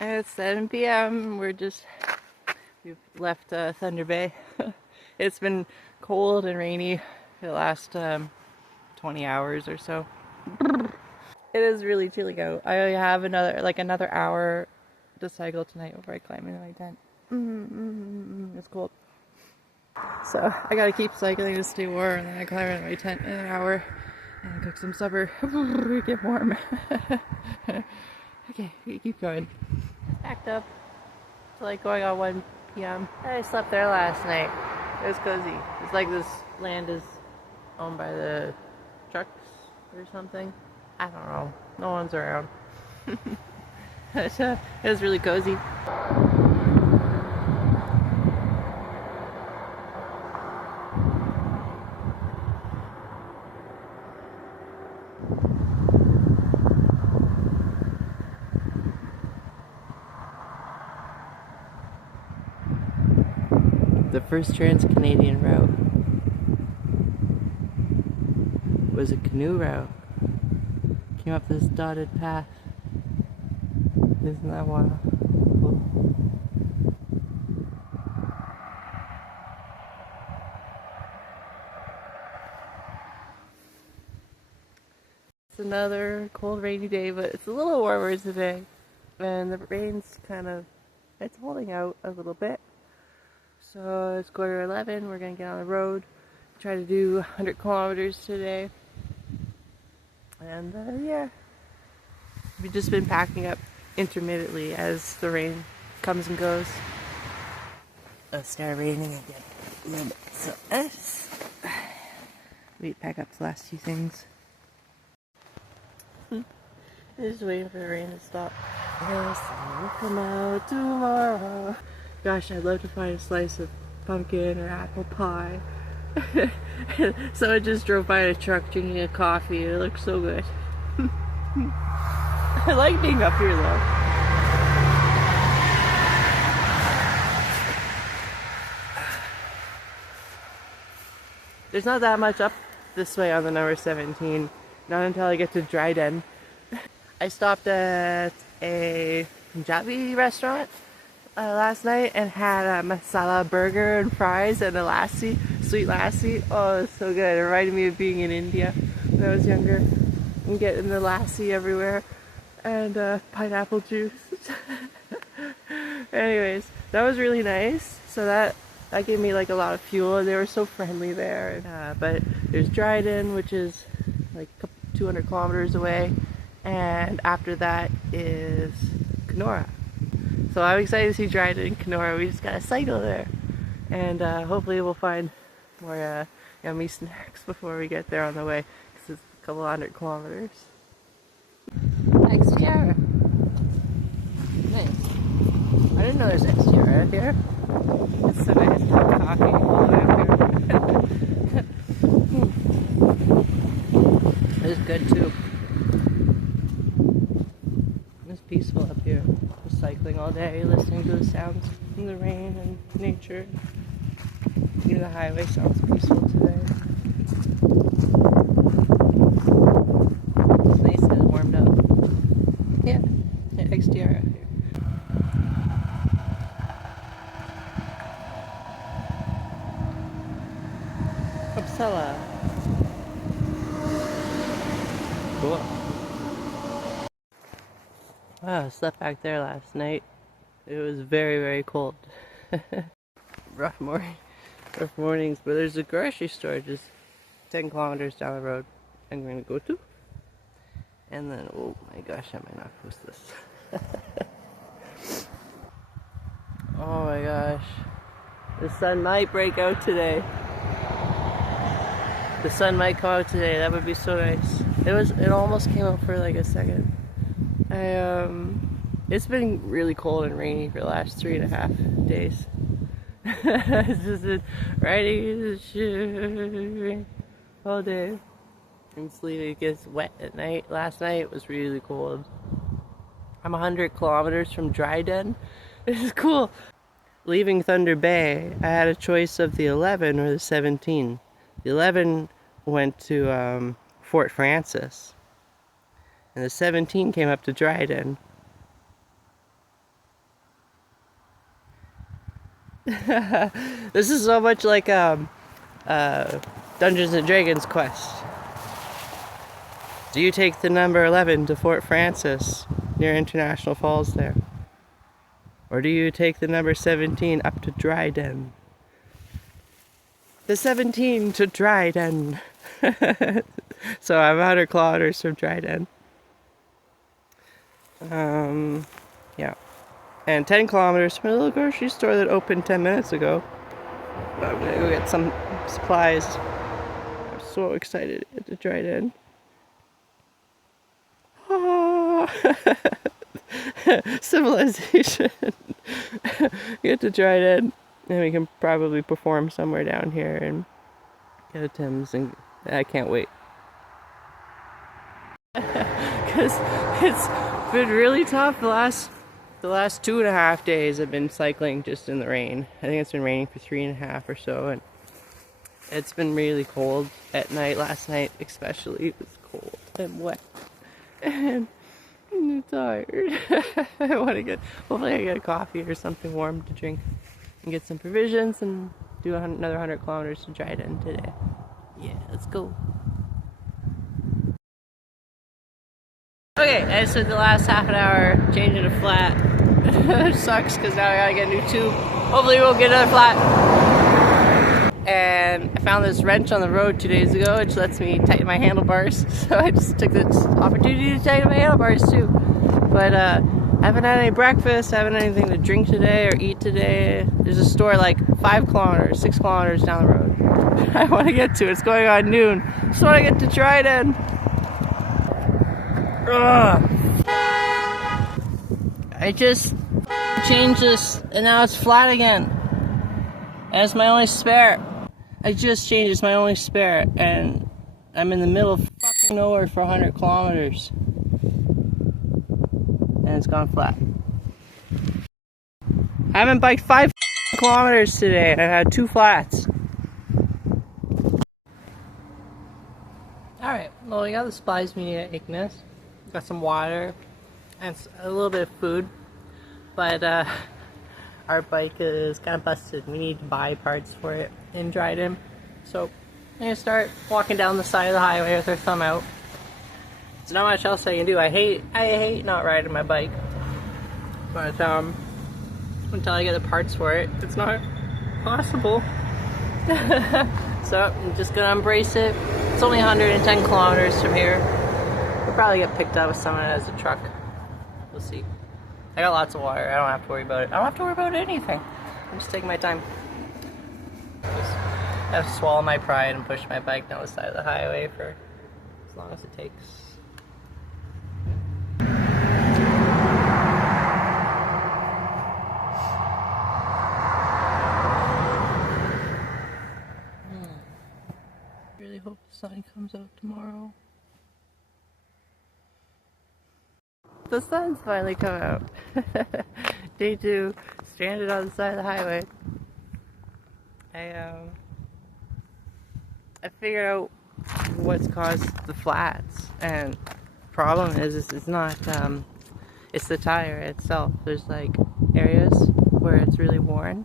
It's 7 p.m. We've left Thunder Bay. It's been cold and rainy for the last 20 hours or so. It is really chilly out. I have another hour to cycle tonight before I climb into my tent. It's cold. So I gotta keep cycling to stay warm, and then I climb into my tent in an hour and cook some supper. Get warm. Okay, we keep going. Packed up. It's like going on 1 p.m. I slept there last night. It was cozy. It's like this land is owned by the trucks or something. I don't know. No one's around. It was really cozy. The first trans-Canadian route was a canoe route. Came up this dotted path. Isn't that wild? Cool. It's another cold, rainy day, but it's a little warmer today. And the rain's it's holding out a little bit. So it's 11:15. We're gonna get on the road, try to do 100 kilometers today. And yeah, we've just been packing up intermittently as the rain comes and goes. It started raining again a little bit, so we pack up the last few things. Just waiting for the rain to stop. The sun will come out tomorrow. Gosh, I'd love to find a slice of pumpkin or apple pie. Someone just drove by in a truck drinking a coffee. It looks so good. I like being up here though. There's not that much up this way on the number 17. Not until I get to Dryden. I stopped at a Punjabi restaurant last night and had a masala burger and fries and a lassi, sweet lassi. Oh, it's so good. It reminded me of being in India when I was younger and getting the lassi everywhere and pineapple juice. Anyways, that was really nice. So that gave me like a lot of fuel. They were so friendly there. But there's Dryden, which is like 200 kilometers away, and after that is Kenora. So I'm excited to see Dryden and Kenora. We just gotta cycle there, and hopefully we'll find more yummy snacks before we get there on the way, because it's a couple 100 kilometers. XTR. Nice. I didn't know there's XTR out here. It's so nice to have coffee all the way up here. It's good too. It's peaceful up here. Just cycling all day, listening to the sounds from the rain and nature. Even the highway sounds peaceful today. It's nice that it's warmed up. Yeah, XDR out here. Uppsala. Cool. Wow, I slept back there last night. It was very, very cold. Rough mornings, but there's a grocery store just 10 kilometers down the road I'm going to go to. And then, oh my gosh, I might not post this. Oh my gosh. The sun might break out today. The sun might come out today. That would be so nice. It almost came out for like a second. It's been really cold and rainy for the last 3.5 days. It's just been riding all day. And sleeping. It gets wet at night. Last night it was really cold. I'm 100 kilometers from Dryden. This is cool. Leaving Thunder Bay, I had a choice of the 11 or the 17. The 11 went to Fort Frances, and the 17 came up to Dryden. This is so much like Dungeons and Dragons quest. Do you take the number 11 to Fort Francis near International Falls there? Or do you take the number 17 up to Dryden? The 17 to Dryden. So I'm 100 kilometers from Dryden. Yeah. And 10 kilometers from a little grocery store that opened 10 minutes ago. I'm gonna go get some supplies. I'm so excited to Dryden. Civilization. Get to Dryden, and we can probably perform somewhere down here and get a Tim's, and I can't wait. Because it's been really tough. The last 2.5 days I've been cycling just in the rain. I think it's been raining for 3.5 or so, and it's been really cold at night. Last night especially, it was cold and wet. And I'm tired. I want to hopefully I get a coffee or something warm to drink and get some provisions and do another 100 kilometers to Dryden today. Yeah, let's go. Okay, I spent the last half an hour changing a flat. It sucks because now I gotta get a new tube. Hopefully we'll get another flat. And I found this wrench on the road 2 days ago, which lets me tighten my handlebars. So I just took this opportunity to tighten my handlebars too. But I haven't had any breakfast, I haven't had anything to drink today or eat today. There's a store like 5 kilometers, 6 kilometers down the road I want to get to. It's going on noon. Just want to get to Dryden. Ugh. I just changed this and now it's flat again. And it's my only spare. I just changed, it's my only spare, and I'm in the middle of fucking nowhere for 100 kilometers. And it's gone flat. I haven't biked 5 kilometers today, and I had 2 flats. Alright, well we got the supplies we need at Ignis. Got some water, and a little bit of food. But our bike is kind of busted. We need to buy parts for it in Dryden. So I'm gonna start walking down the side of the highway with our thumb out. There's not much else I can do. I hate not riding my bike. But until I get the parts for it, it's not possible. So I'm just gonna embrace it. It's only 110 kilometers from here. We'll probably get picked up with someone that has a truck. We'll see. I got lots of water. I don't have to worry about it. I don't have to worry about anything. I'm just taking my time. Just have to swallow my pride and push my bike down the side of the highway for as long as it takes. Really hope the sun comes out tomorrow. The sun's finally come out. Day 2, stranded on the side of the highway. I figured out what's caused the flats, and the problem is it's not it's the tire itself. There's like areas where it's really worn,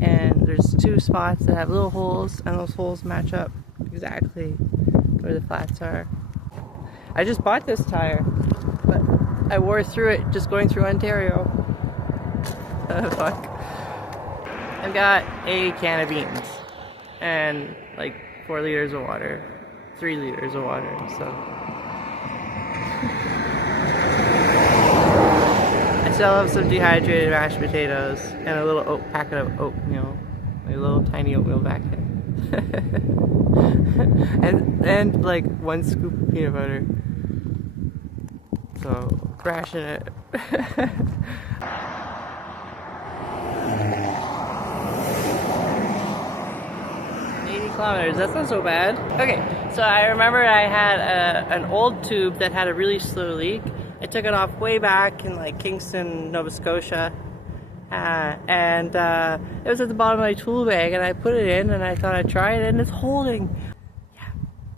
and there's 2 spots that have little holes, and those holes match up exactly where the flats are. I just bought this tire, but I wore through it just going through Ontario. Fuck. I've got a can of beans and like 4 liters of water, 3 liters of water, so. I still have some dehydrated mashed potatoes and a little packet of oatmeal, a little tiny oatmeal packet. and like 1 scoop of peanut butter. So, ration it. 80 kilometers, that's not so bad. Okay, so I remember I had an old tube that had a really slow leak. I took it off way back in like Kingston, Nova Scotia. And it was at the bottom of my tool bag, and I put it in and I thought I'd try it, and it's holding.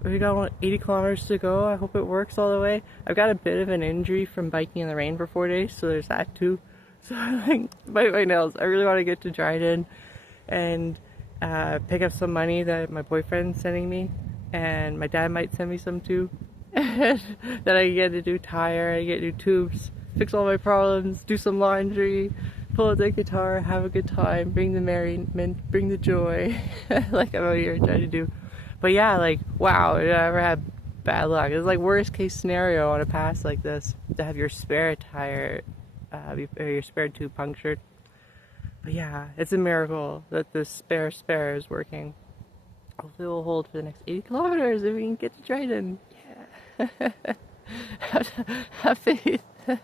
We got 80 kilometers to go. I hope it works all the way. I've got a bit of an injury from biking in the rain for 4 days, so there's that too. So I like bite my nails. I really want to get to Dryden and pick up some money that my boyfriend's sending me, and my dad might send me some too. And then I get to do tire, I get new tubes, fix all my problems, do some laundry, pull out the guitar, have a good time, bring the merriment, bring the joy, like I'm out here trying to do. But yeah, like, wow, I never had bad luck. It's like worst case scenario on a pass like this, to have your spare tire, or your spare tube punctured. But yeah, it's a miracle that this spare is working. Hopefully we'll hold for the next 80 kilometers if we can get to Dryden. Yeah. Have faith. Well,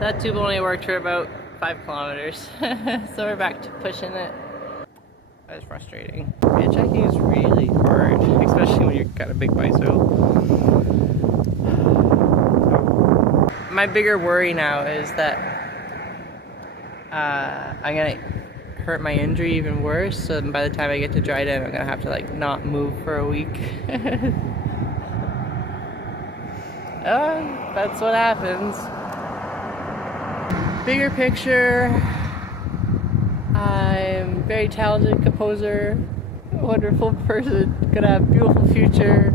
that tube only worked for about 5 kilometers. So we're back to pushing it. That was frustrating. Hitchhiking is really hard, especially when you're got a big bicycle. My bigger worry now is that I'm gonna hurt my injury even worse, so by the time I get to Dryden I'm gonna have to like not move for a week. That's what happens. Bigger picture, I'm a very talented composer, a wonderful person, gonna have a beautiful future.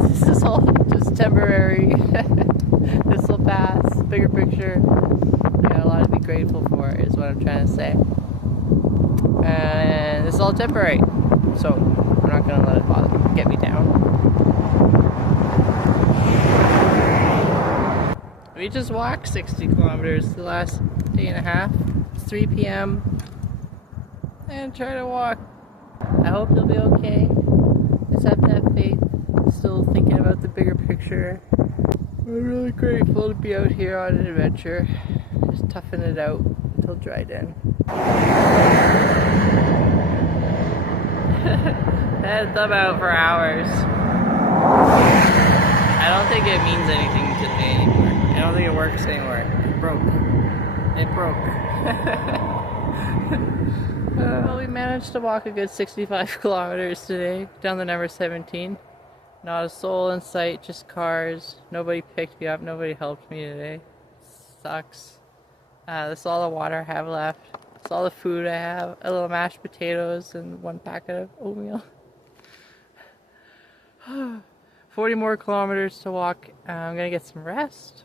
This is all just temporary. This will pass. Bigger picture, I got a lot to be grateful for, is what I'm trying to say. And it's all temporary, so I'm not gonna let it get me down. We just walked 60 kilometers the last day and a half. It's 3 p.m. and try to walk. I hope you'll be okay. Just have to have faith. Still thinking about the bigger picture. I'm really grateful to be out here on an adventure. Just toughing it out until Dryden. Had thumb out for hours. I don't think it means anything to me anymore. I don't think it works anymore. It broke. It broke. Well, we managed to walk a good 65 kilometers today, down the number 17. Not a soul in sight, just cars. Nobody picked me up, nobody helped me today. Sucks. This is all the water I have left. It's all the food I have. A little mashed potatoes and 1 packet of oatmeal. 40 more kilometers to walk. I'm gonna get some rest.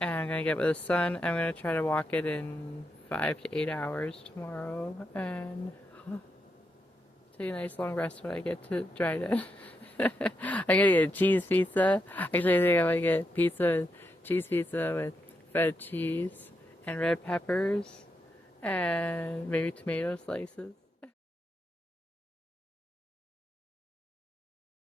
And I'm gonna get with the sun. I'm gonna try to walk it in 5 to 8 hours tomorrow. And take a nice long rest when I get to Dryden. I'm gonna get a cheese pizza. Actually, I think I'm gonna get cheese pizza with feta cheese and red peppers and maybe tomato slices.